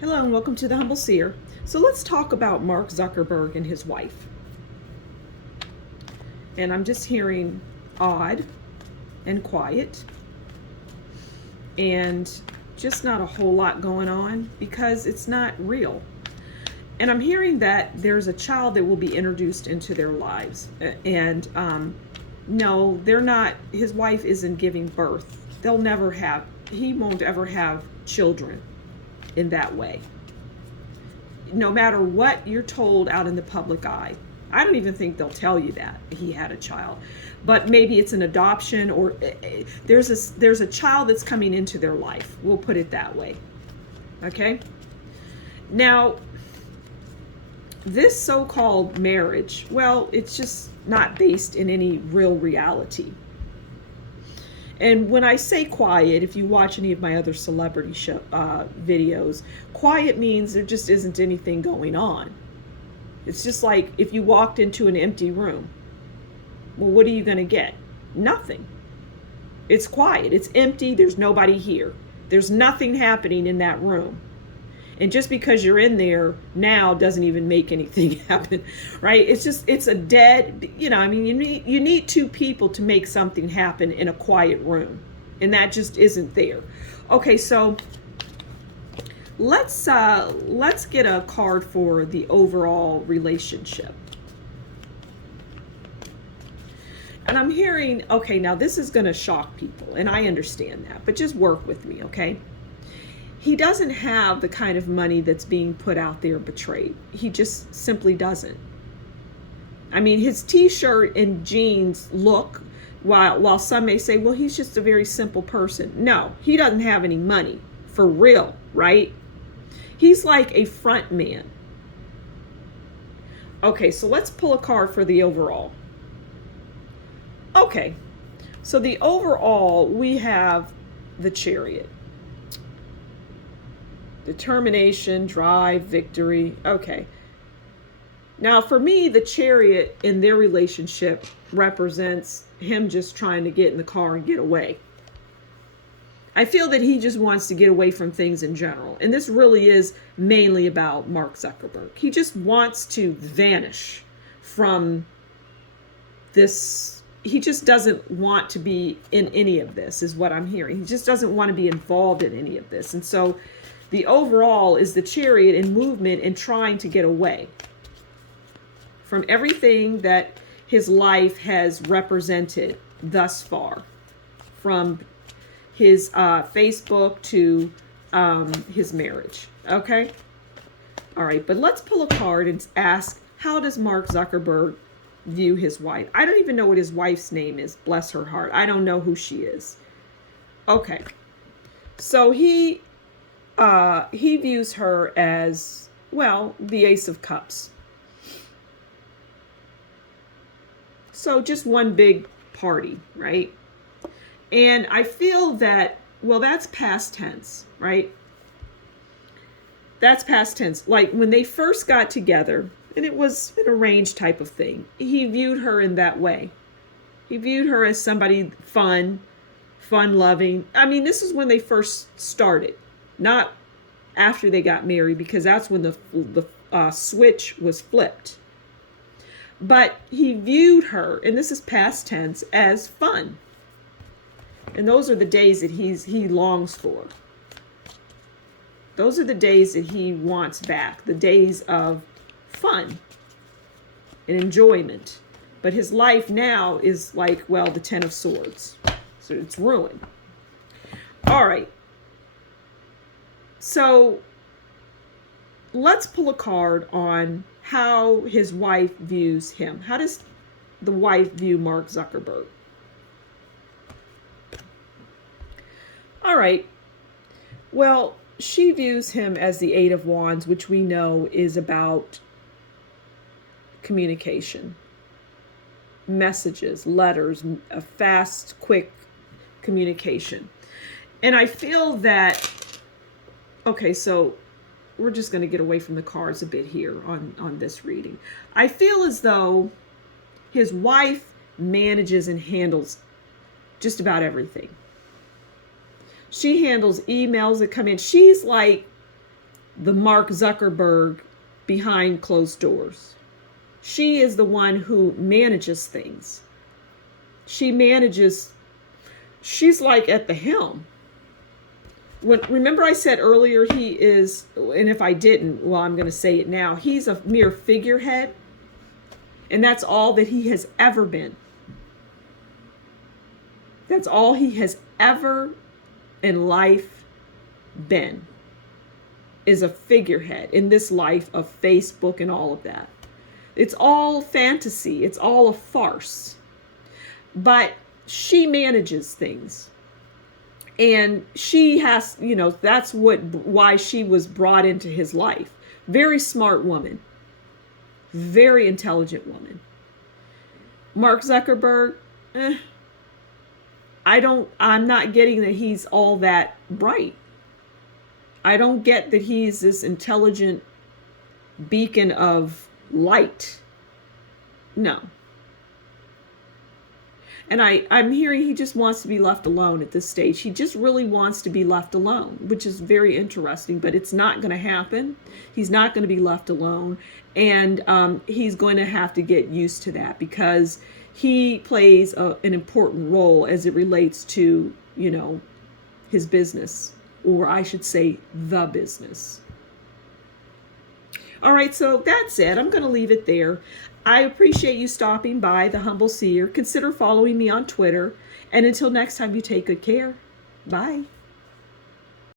Hello and welcome to the Humble Seer. So let's talk about Mark Zuckerberg and his wife. And I'm just hearing odd and quiet and just not a whole lot going on because it's not real. And I'm hearing that there's a child that will be introduced into their lives. And no, they're not, his wife isn't giving birth. He won't ever have children in that way. No matter what you're told out in the public eye. I don't even think they'll tell you that he had a child, but maybe it's an adoption or there's a child that's coming into their life. We'll put it that way. Okay. Now, this so-called marriage, well, it's just not based in any real reality. And when I say quiet, if you watch any of my other celebrity show videos, quiet means there just isn't anything going on. It's just like if you walked into an empty room. Well, what are you going to get? Nothing. It's quiet. It's empty. There's nobody here. There's nothing happening in that room. And just because you're in there now doesn't even make anything happen, right? It's a dead, you need two people to make something happen in a quiet room. And that just isn't there. Okay, so let's get a card for the overall relationship. And I'm hearing, okay, now this is going to shock people, and I understand that, but just work with me, okay? He doesn't have the kind of money that's being put out there betrayed. He just simply doesn't. I mean, his t-shirt and jeans look, while some may say, well, he's just a very simple person. No, he doesn't have any money, for real, right? He's like a front man. Okay, so let's pull a card for the overall. Okay, so the overall, we have the Chariot. Determination, drive, victory. Okay. Now, for me, the Chariot in their relationship represents him just trying to get in the car and get away. I feel that he just wants to get away from things in general. And this really is mainly about Mark Zuckerberg. He just wants to vanish from this. He just doesn't want to be in any of this, is what I'm hearing. He just doesn't want to be involved in any of this. And so the overall is the Chariot in movement and trying to get away from everything that his life has represented thus far, from his Facebook to his marriage. Okay? All right, but let's pull a card and ask, how does Mark Zuckerberg view his wife? I don't even know what his wife's name is, bless her heart. I don't know who she is. Okay. So he views her as, well, the Ace of Cups. So just one big party, right? And I feel that, well, that's past tense, right? That's past tense. Like when they first got together, and it was an arranged type of thing, he viewed her in that way. He viewed her as somebody fun-loving. I mean, this is when they first started. Not after they got married, because that's when the switch was flipped. But he viewed her, and this is past tense, as fun. And those are the days that he longs for. Those are the days that he wants back, the days of fun and enjoyment. But his life now is like, well, the Ten of Swords. So it's ruined. All right. So let's pull a card on how his wife views him. How does the wife view Mark Zuckerberg? All right. Well, she views him as the Eight of Wands, which we know is about communication, messages, letters, a fast, quick communication. And I feel that, okay, so we're just going to get away from the cards a bit here on this reading. I feel as though his wife manages and handles just about everything. She handles emails that come in. She's like the Mark Zuckerberg behind closed doors. She is the one who manages things. She's like at the helm. Remember I said earlier he is, and if I didn't, well, I'm going to say it now, he's a mere figurehead, and that's all that he has ever been. That's all he has ever in life been, is a figurehead in this life of Facebook and all of that. It's all fantasy. It's all a farce. But she manages things. And she has, that's why she was brought into his life. Very smart woman. Very intelligent woman. Mark Zuckerberg, I'm not getting that he's all that bright. I don't get that he's this intelligent beacon of light. No. And I'm hearing he just wants to be left alone at this stage. He just really wants to be left alone, which is very interesting, but it's not going to happen. He's not going to be left alone. And he's going to have to get used to that, because he plays an important role as it relates to, his business, or I should say the business. All right, so that's it. I'm going to leave it there. I appreciate you stopping by the Humble Seer. Consider following me on Twitter. And until next time, you take good care. Bye.